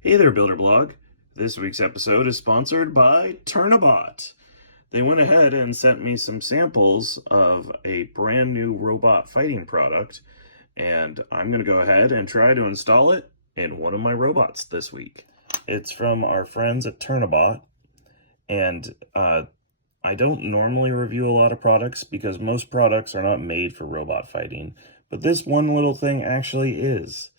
Hey there, Builder Blog. This week's episode is sponsored by Turnabot. They went ahead and sent me some samples of a brand new robot fighting product, and I'm going to go ahead and try to install it in one of my robots this week. It's from our friends at Turnabot, and I don't normally review a lot of products because most products are not made for robot fighting, but this one little thing actually is.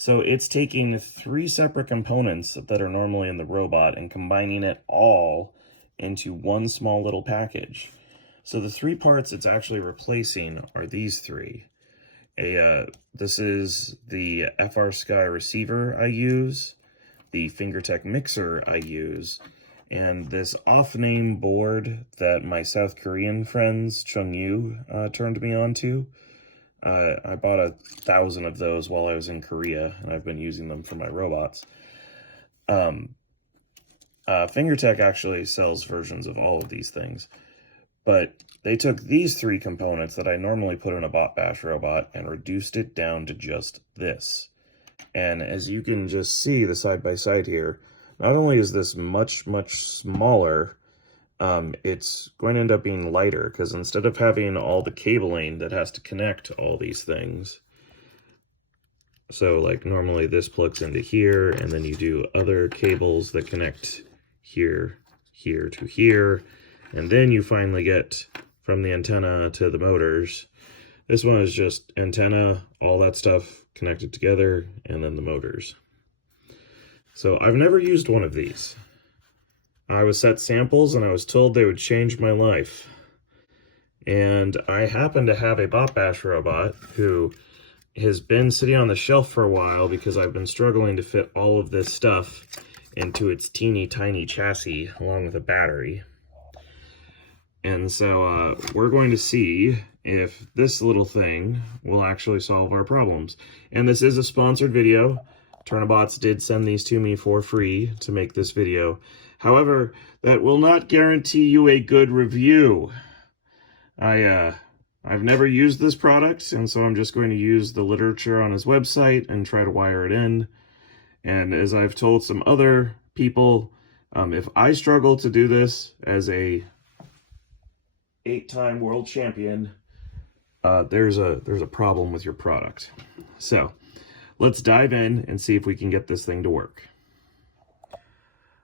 So it's taking 3 separate components that are normally in the robot and combining it all into one small little package. So the 3 parts it's actually replacing are these 3. This is the FR Sky receiver I use, the FingerTech mixer I use, and this off-name board that my South Korean friends, Chung-Yu, turned me on to. I bought 1,000 of those while I was in Korea, and I've been using them for my robots. FingerTech actually sells versions of all of these things, but they took these 3 components that I normally put in a BotBash robot and reduced it down to just this. And as you can just see the side-by-side here, not only is this much smaller, it's going to end up being lighter, because instead of having all the cabling that has to connect all these things, so like normally this plugs into here, and then you do other cables that connect here to here, and then you finally get from the antenna to the motors. This one is just antenna, all that stuff connected together, and then the motors. So I've never used one of these. I was set samples and I was told they would change my life. And I happen to have a BotBash robot who has been sitting on the shelf for a while because I've been struggling to fit all of this stuff into its teeny tiny chassis along with a battery. And so we're going to see if this little thing will actually solve our problems. And this is a sponsored video. Turnabots did send these to me for free to make this video. However, that will not guarantee you a good review. I've never used this product, and so I'm just going to use the literature on his website and try to wire it in. And as I've told some other people, if I struggle to do this as a 8-time world champion, there's a problem with your product. So let's dive in and see if we can get this thing to work.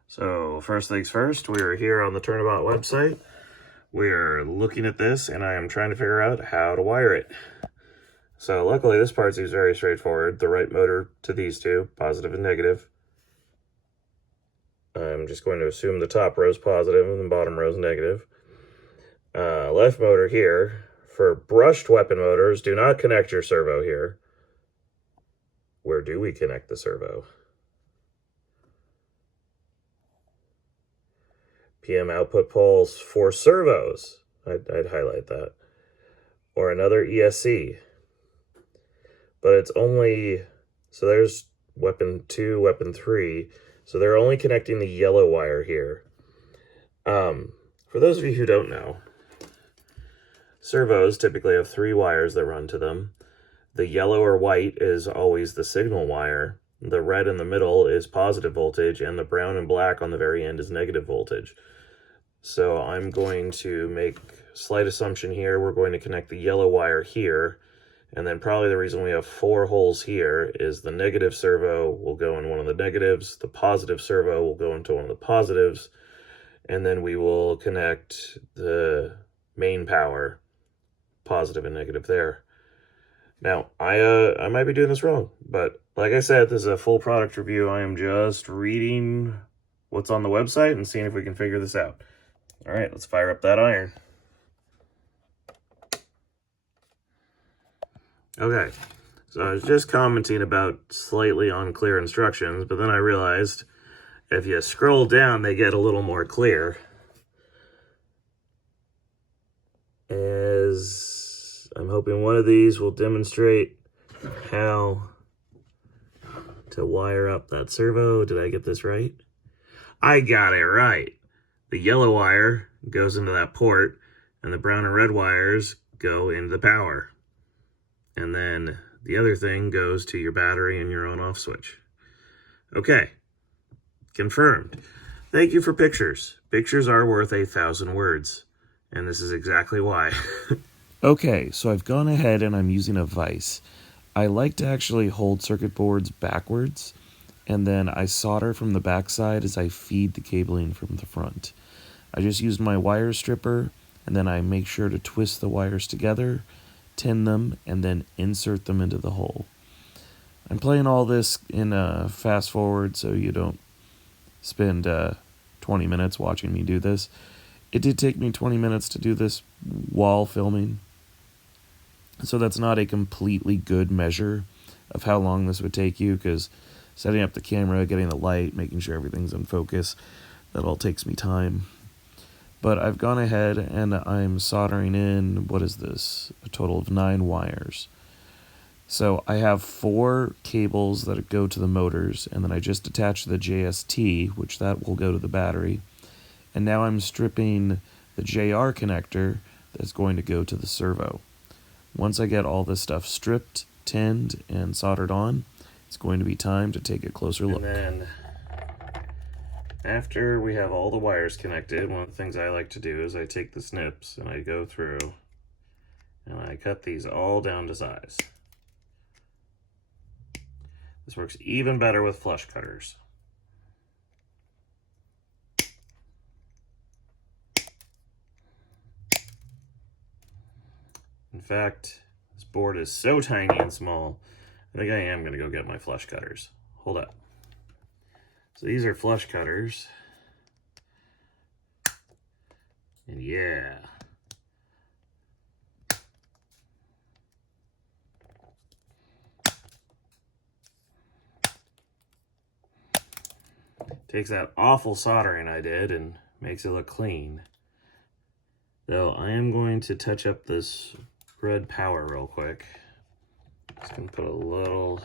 So first things first, we are here on the Turnabot website. We're looking at this and I am trying to figure out how to wire it. So luckily this part seems very straightforward. The right motor to these 2, positive and negative. I'm just going to assume the top row is positive and the bottom row is negative. Left motor here. For brushed weapon motors, do not connect your servo here. Where do we connect the servo? PM output poles for servos. I'd highlight that. Or another ESC. But it's only, so there's weapon 2, weapon 3. So they're only connecting the yellow wire here. For those of you who don't know, servos typically have 3 wires that run to them. The yellow or white is always the signal wire. The red in the middle is positive voltage, and the brown and black on the very end is negative voltage. So I'm going to make a slight assumption here. We're going to connect the yellow wire here, and then probably the reason we have 4 holes here is the negative servo will go in one of the negatives, the positive servo will go into one of the positives, and then we will connect the main power, positive and negative there. Now, I might be doing this wrong, but like I said, this is a full product review. I am just reading what's on the website and seeing if we can figure this out. All right, let's fire up that iron. Okay, so I was just commenting about slightly unclear instructions, but then I realized if you scroll down, they get a little more clear. As I'm hoping one of these will demonstrate how to wire up that servo. Did I get this right? I got it right. The yellow wire goes into that port, and the brown and red wires go into the power. And then the other thing goes to your battery and your on-off switch. Okay, Confirmed. Thank you for pictures. Pictures are worth 1,000 words. And this is exactly why. Okay, so I've gone ahead and I'm using a vise. I like to actually hold circuit boards backwards, and then I solder from the backside as I feed the cabling from the front. I just used my wire stripper, and then I make sure to twist the wires together, tin them, and then insert them into the hole. I'm playing all this in fast forward so you don't spend 20 minutes watching me do this. It did take me 20 minutes to do this while filming, so that's not a completely good measure of how long this would take you, because setting up the camera, getting the light, making sure everything's in focus, that all takes me time. But I've gone ahead and I'm soldering in, what is this, a total of 9 wires. So I have 4 cables that go to the motors, and then I just attached the JST, which that will go to the battery. And now I'm stripping the JR connector that's going to go to the servo. Once I get all this stuff stripped, tinned, and soldered on, it's going to be time to take a closer look. And then, after we have all the wires connected, one of the things I like to do is I take the snips and I go through and I cut these all down to size. This works even better with flush cutters. In fact, this board is so tiny and small, I think I am going to go get my flush cutters. Hold up. So these are flush cutters. And yeah. Takes that awful soldering I did and makes it look clean. Though I am going to touch up this red power real quick. Just going to put a little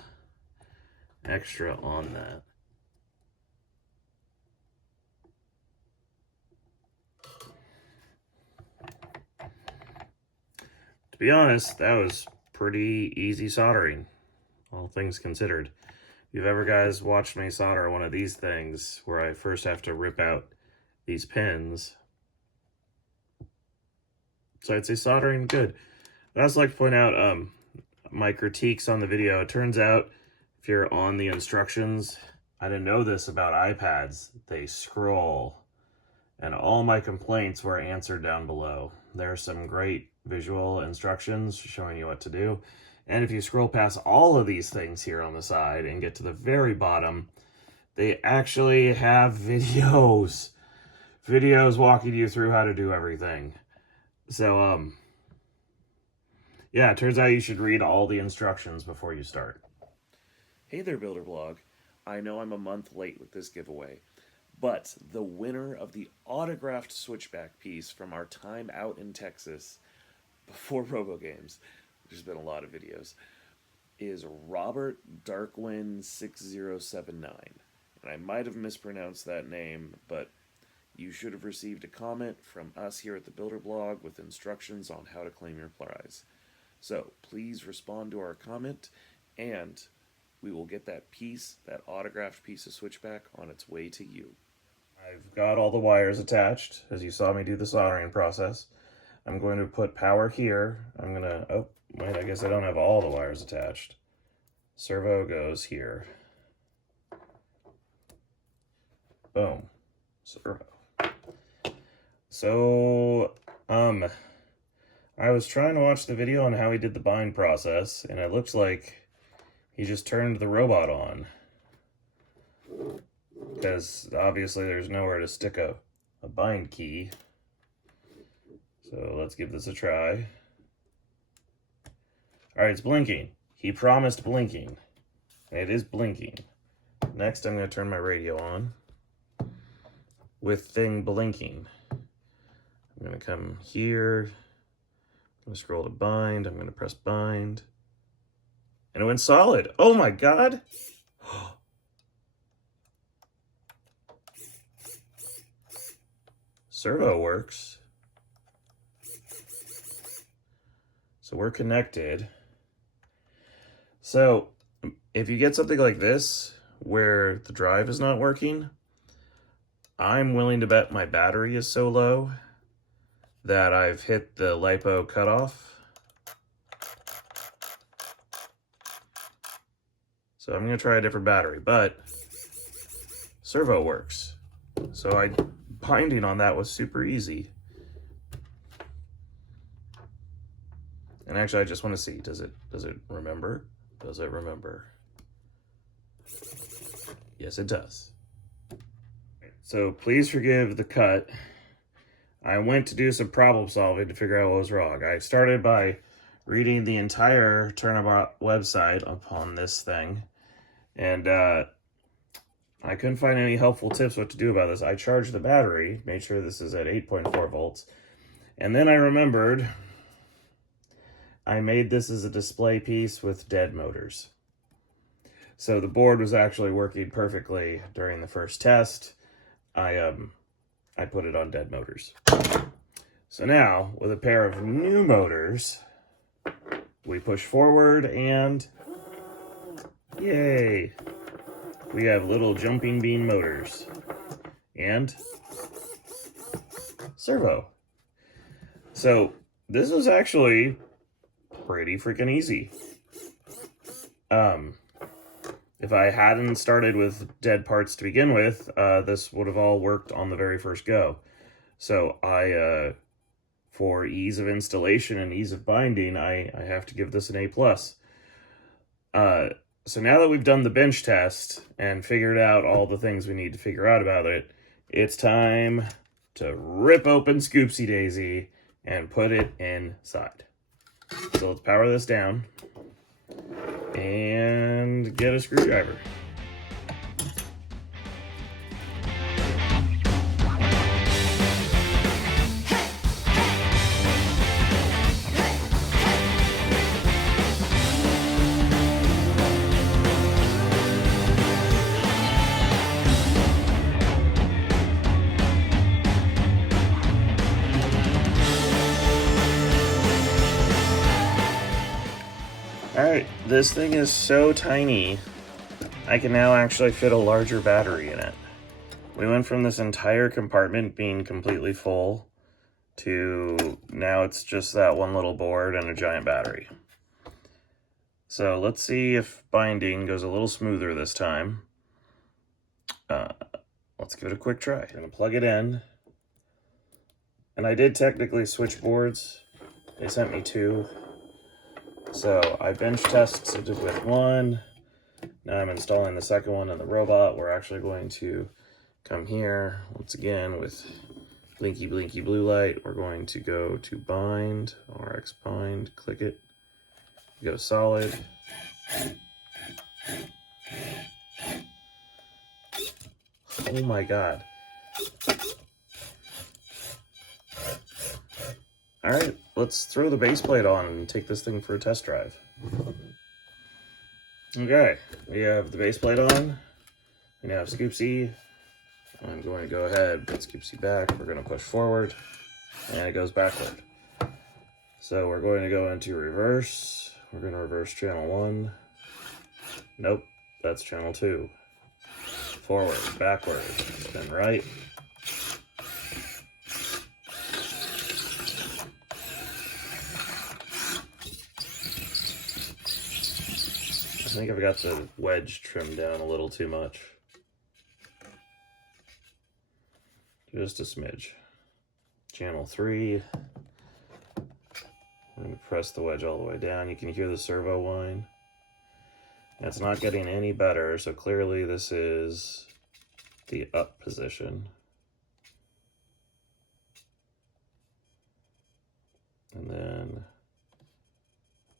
extra on that. To be honest, that was pretty easy soldering, all things considered. If you've ever guys watched me solder one of these things where I first have to rip out these pins, so I'd say soldering good. I'd also like to point out my critiques on the video. It turns out if you're on the instructions, I didn't know this about iPads, they scroll, and all my complaints were answered down below. There are some great visual instructions showing you what to do. And if you scroll past all of these things here on the side and get to the very bottom, they actually have videos. Videos walking you through how to do everything. So, yeah, it turns out you should read all the instructions before you start. Hey there, Builder Blog. I know I'm a month late with this giveaway, but the winner of the autographed switchback piece from our time out in Texas before RoboGames, there's been a lot of videos, is Robert Darkwin 6079. And I might have mispronounced that name, but you should have received a comment from us here at the Builder Blog with instructions on how to claim your prize. So please respond to our comment, and we will get that piece, that autographed piece of switchback, on its way to you. I've got all the wires attached, as you saw me do the soldering process. I'm going to put power here. I'm going to, oh, wait, I guess I don't have all the wires attached. Servo goes here. Boom. Servo. So, I was trying to watch the video on how he did the bind process, and it looks like he just turned the robot on. Because obviously there's nowhere to stick a bind key. So let's give this a try. Alright, it's blinking. He promised blinking. And it is blinking. Next, I'm going to turn my radio on with thing blinking. I'm going to come here. I'm going to scroll to bind. I'm going to press bind. And it went solid. Oh my god! Servo works. So we're connected. So if you get something like this, where the drive is not working, I'm willing to bet my battery is so low that I've hit the LiPo cutoff. So I'm going to try a different battery, but servo works. So binding on that was super easy. And actually, I just want to see, does it remember? Does it remember? Yes, it does. So please forgive the cut. I went to do some problem solving to figure out what was wrong. I started by reading the entire Turnabot website upon this thing, and I couldn't find any helpful tips what to do about this. I charged the battery, made sure this is at 8.4 volts, and then I remembered I made this as a display piece with dead motors. So the board was actually working perfectly during the first test. I put it on dead motors. So now, with a pair of new motors, we push forward and yay! We have little jumping bean motors and servo. So this was actually pretty freaking easy. If I hadn't started with dead parts to begin with, this would have all worked on the very first go. So for ease of installation and ease of binding, I have to give this an A+. So now that we've done the bench test and figured out all the things we need to figure out about it, it's time to rip open Scoopsy Daisy and put it inside. So let's power this down and get a screwdriver. Alright, this thing is so tiny, I can now actually fit a larger battery in it. We went from this entire compartment being completely full to now it's just that one little board and a giant battery. So let's see if binding goes a little smoother this time. Let's give it a quick try. I'm going to plug it in. And I did technically switch boards. They sent me 2. So I bench tested with one. Now I'm installing the second one in the robot. We're actually going to come here once again with blinky blinky blue light. We're going to go to bind, RX bind, click it, go solid. Oh my god. Alright, let's throw the base plate on and take this thing for a test drive. Okay, we have the base plate on. We now have Scoopsy. I'm going to go ahead, put Scoopsy back. We're going to push forward, and it goes backward. So we're going to go into reverse. We're going to reverse channel 1. Nope, that's channel 2. Forward, backward, then right. I think I've got the wedge trimmed down a little too much. Just a smidge. Channel 3. I'm going to press the wedge all the way down. You can hear the servo whine. It's not getting any better, so clearly this is the up position. And then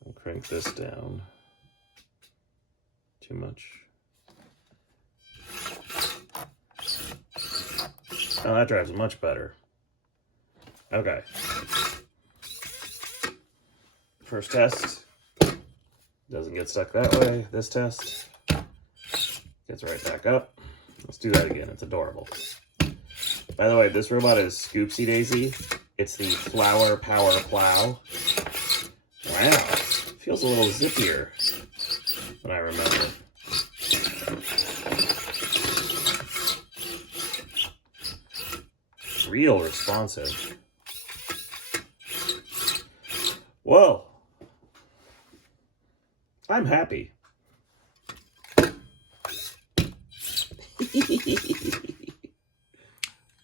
we'll crank this down. Too much. Oh, that drives much better. Okay. First test. Doesn't get stuck that way. This test gets right back up. Let's do that again. It's adorable. By the way, this robot is Scoopsy Daisy. It's the Flower Power Plow. Wow. Feels a little zippier than I remember. real responsive. Well, I'm happy.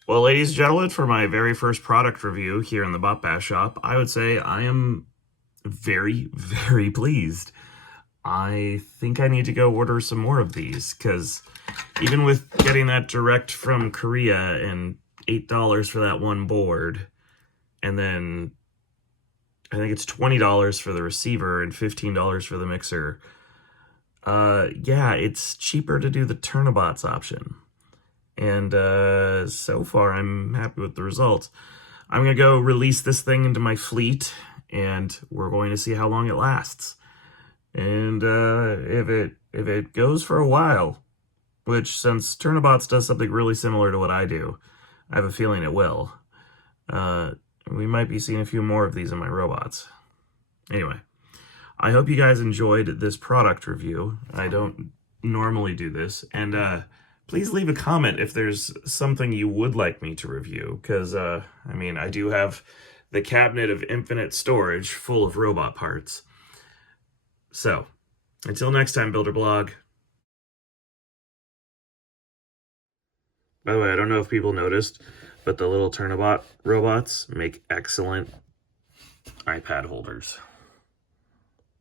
Well, ladies and gentlemen, for my very first product review here in the Bot Bash shop, I would say I am very, very pleased. I think I need to go order some more of these, because even with getting that direct from Korea and $8 for that one board, and then I think it's $20 for the receiver and $15 for the mixer, yeah, it's cheaper to do the Turnabots option. And so far, I'm happy with the results. I'm going to go release this thing into my fleet, and we're going to see how long it lasts. And if it goes for a while, which since Turnabots does something really similar to what I do, I have a feeling it will. We might be seeing a few more of these in my robots. Anyway, I hope you guys enjoyed this product review. I don't normally do this, and please leave a comment if there's something you would like me to review, because, I mean, I do have the cabinet of infinite storage full of robot parts. So, until next time, Builder Blog. By the way, I don't know if people noticed, but the little Turnabot robots make excellent iPad holders.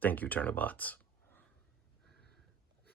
Thank you, Turnabots.